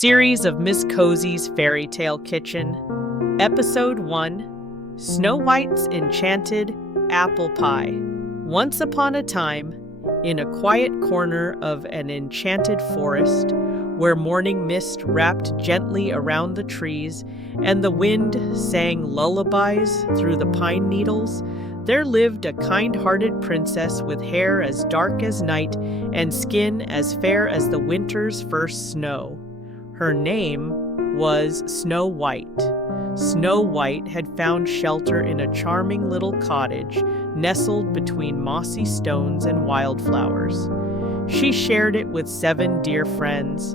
series of Miss Cozy's Fairy Tale Kitchen. Episode 1, Snow White's Enchanted Apple Pie. Once upon a time, in a quiet corner of an enchanted forest, where morning mist wrapped gently around the trees and the wind sang lullabies through the pine needles, there lived a kind-hearted princess with hair as dark as night and skin as fair as the winter's first snow. Her name was Snow White. Snow White had found shelter in a charming little cottage nestled between mossy stones and wildflowers. She shared it with 7 dear friends,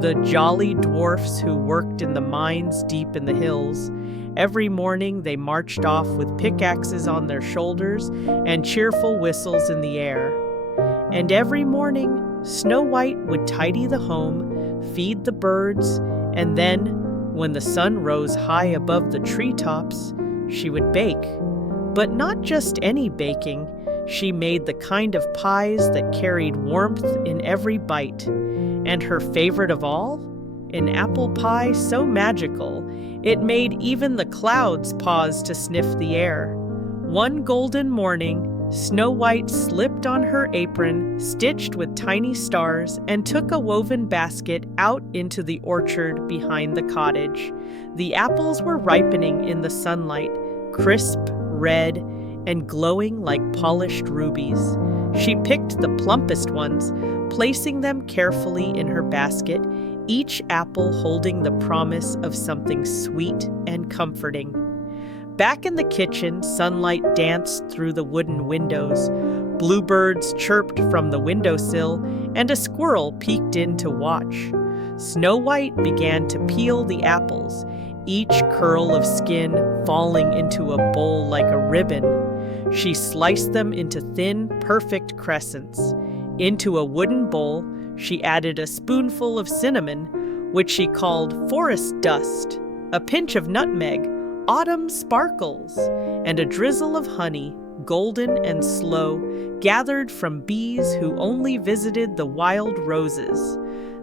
the jolly dwarfs who worked in the mines deep in the hills. Every morning they marched off with pickaxes on their shoulders and cheerful whistles in the air. And every morning, Snow White would tidy the home, feed the birds, and then, when the sun rose high above the treetops, she would bake. But not just any baking. She made the kind of pies that carried warmth in every bite. And her favorite of all? An apple pie so magical, it made even the clouds pause to sniff the air. One golden morning, Snow White slipped on her apron, stitched with tiny stars, and took a woven basket out into the orchard behind the cottage. The apples were ripening in the sunlight, crisp, red, and glowing like polished rubies. She picked the plumpest ones, placing them carefully in her basket, each apple holding the promise of something sweet and comforting. Back in the kitchen, sunlight danced through the wooden windows. Bluebirds chirped from the windowsill, and a squirrel peeked in to watch. Snow White began to peel the apples, each curl of skin falling into a bowl like a ribbon. She sliced them into thin, perfect crescents. Into a wooden bowl, she added a spoonful of cinnamon, which she called forest dust, a pinch of nutmeg, autumn sparkles, and a drizzle of honey, golden and slow, gathered from bees who only visited the wild roses.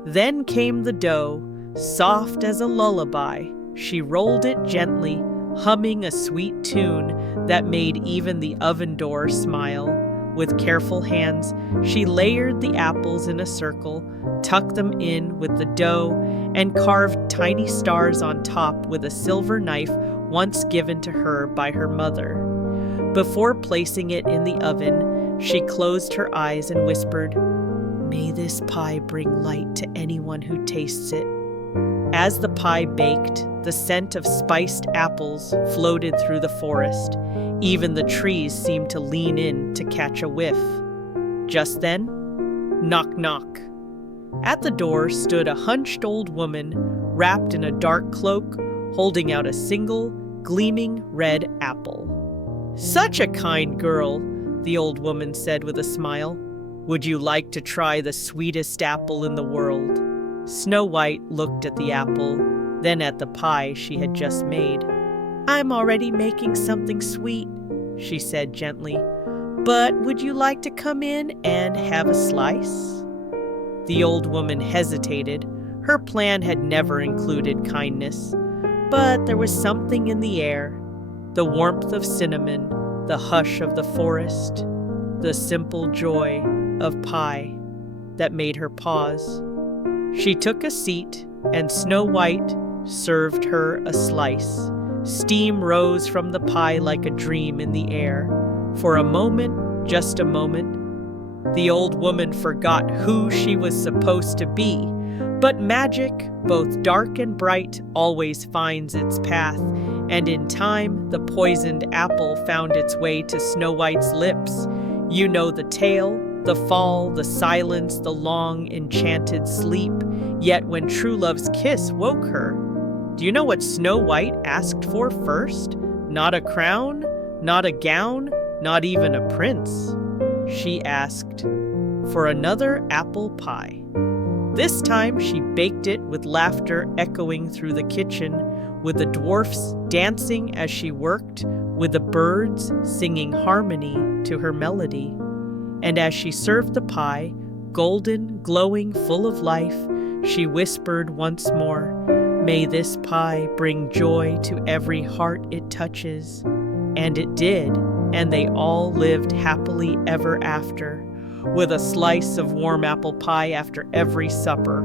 Then came the dough, soft as a lullaby. She rolled it gently, humming a sweet tune that made even the oven door smile. With careful hands, she layered the apples in a circle, tucked them in with the dough, and carved tiny stars on top with a silver knife once given to her by her mother. Before placing it in the oven, she closed her eyes and whispered, "May this pie bring light to anyone who tastes it." As the pie baked, the scent of spiced apples floated through the forest. Even the trees seemed to lean in to catch a whiff. Just then, knock, knock. At the door stood a hunched old woman, wrapped in a dark cloak, holding out a single, gleaming red apple. "Such a kind girl," the old woman said with a smile. "Would you like to try the sweetest apple in the world?" Snow White looked at the apple, then at the pie she had just made. "I'm already making something sweet," she said gently. "But would you like to come in and have a slice?" The old woman hesitated. Her plan had never included kindness. But there was something in the air, the warmth of cinnamon, the hush of the forest, the simple joy of pie that made her pause. She took a seat, and Snow White served her a slice. Steam rose from the pie like a dream in the air. For a moment, just a moment, the old woman forgot who she was supposed to be. But magic, both dark and bright, always finds its path, and in time, the poisoned apple found its way to Snow White's lips. You know the tale, the fall, the silence, the long, enchanted sleep. Yet when true love's kiss woke her, do you know what Snow White asked for first? Not a crown, not a gown, not even a prince. She asked for another apple pie. This time she baked it with laughter echoing through the kitchen, with the dwarfs dancing as she worked, with the birds singing harmony to her melody. And as she served the pie, golden, glowing, full of life, She whispered once more, "May this pie bring joy to every heart it touches." And it did, and they all lived happily ever after, with a slice of warm apple pie after every supper.